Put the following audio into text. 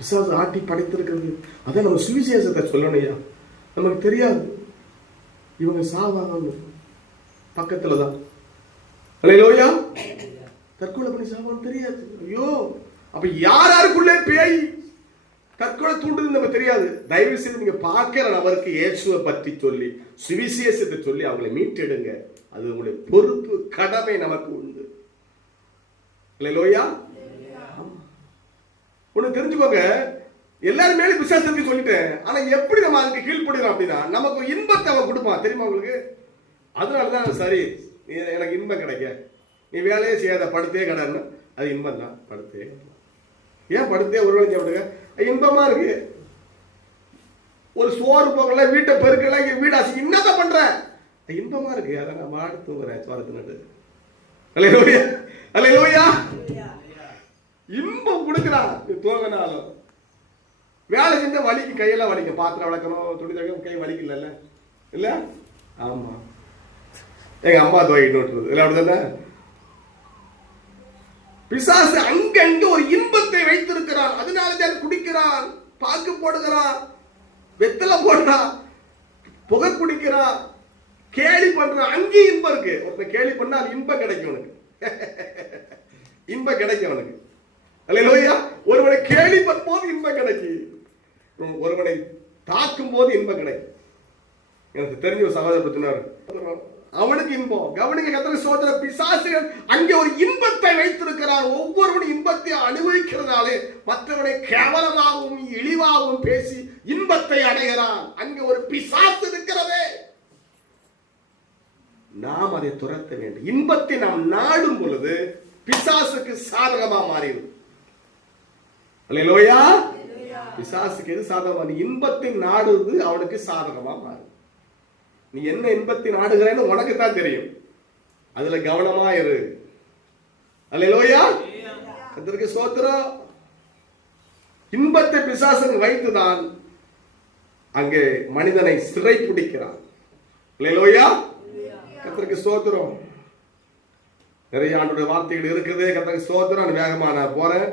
பிசாசு ஆட்டி படைத்திருக்கிறது. அதான் நம்ம சுவிசேஷத்தை சொல்லணையா, நமக்கு தெரியாது இவங்க சாவாங்க பக்கத்துலதான். அல்லேலூயா. தற்கொலை பண்ணி சாவான்னு தெரியாது. ஐயோ, அப்ப யாருக்குள்ளே பேய் தற்கொலை தூண்டுது நமக்கு தெரியாது. தயவு செய்து நீங்க பார்க்கிற நபருக்கு இயேசுவை பற்றி சொல்லி சுவிசேஷத்தை சொல்லி அவங்களை மீட்டெடுங்க. அது உங்களுடைய பொறுப்பு, கடமை நமக்கு உண்டு. அல்லேலூயா. ஒண்ணு தெரிஞ்சுக்கோங்க, எல்லாரும் மேலே பிசாசு சொல்லிட்டேன். ஆனா எப்படி நம்ம அதுக்கு கீழ்ப்படுகிறோம் அப்படின்னா, நமக்கு இன்பத்தை அவன் கொடுப்பான் தெரியுமா உங்களுக்கு. அதனாலதான் சரி எனக்கு இன்பம் கிடைக்க, நீ வேலையே செய்யாத, படுத்தே கடன்னு. அது இன்பம் தான். படுத்தே ஏன் படுத்தே ஒரு வேலை சாப்பிடுங்க, இன்பமா இருக்கு. ஒரு சோறு போகல, வீட்டை பெருக்கல, வீடு அசி என்னதான் பண்ற, இன்பமா இருக்கு. அதை நான் வாடு தூங்குறேன் சோரத்தினது. அல்லேலூயா. அல்லேலூயா. இன்பம் கொடுக்குறான். தூங்கினாலும் வேலை செஞ்ச வலிக்கு, கையெல்லாம் வலிக்கும். பாத்திரம் வளர்க்கணும், துணி துவைக்கணும், கை வலிக்கல இல்ல. ஆமா, எங்க அம்மா துவைக்கிட்டு விட்டுருது இல்ல, அப்படிதானே. பிசாசு அங்கங்க ஒரு இன்பத்தை வைத்திருக்கிறான். அதனாலதான் குடிக்கிறான், பாக்கு போடுகிறான், வெத்தலை போடுறான், புகை குடிக்கிறான், கேலி பண்றான். அங்கேயும் இன்பம் இருக்கு. ஒருத்தன் கேலி பண்ணா அது இன்பம் கிடைக்கும் உனக்கு. இன்பம் கிடைக்கும் உனக்கு. அல்லேலூயா. ஒருவனை கேலி பண்ணும்போது இன்பம் கிடைக்கும், ஒருவனை தாக்கும் போது இன்பம் கிடைக்கும். எனக்கு தெரிஞ்ச ஒரு சகோதரர் பத்தினார், அவனுக்கு இன்பம். கவனிக்க கர்த்தருக்கு ஸ்தோத்திரம். பிசாசுகள் அங்கே ஒரு இன்பத்தை வைத்திருக்கிறார். ஒவ்வொருவனும் இன்பத்தை அனுபவிக்கிறதாலே மற்றவனை கேவலமாகவும் இழிவாகவும் பேசி இன்பத்தை அடைகிறான். அங்கே ஒரு பிசாசு இருக்கிறதே, நாம் அதை துரத்த வேண்டும். இன்பத்தை நாம் நாடும் பொழுது பிசாசுக்கு சாதகமா மாறிடும். அல்லேலூயா. பிசாசுக்கு எது சாதகமா? இன்பத்தை நாடுவது அவனுக்கு சாதகமா மாறும். நீ என்ன இன்பத்தை நாடுகிறேன்னு உனக்கு தான் தெரியும். அதுல கவனமா இரு. அல்லேலூயா. கர்த்தருக்கு ஸ்தோத்திரம். இன்பத்தை பிசாசு வைத்துதான் அங்கே மனிதனை சிறை பிடிக்கிறான். அல்லேலூயா. கர்த்தருக்கு ஸ்தோத்திரம். நிறைய ஆண்டுடைய வார்த்தைகள் இருக்குது. கர்த்தருக்கு ஸ்தோத்திரம். வேகமா நான் போறேன்.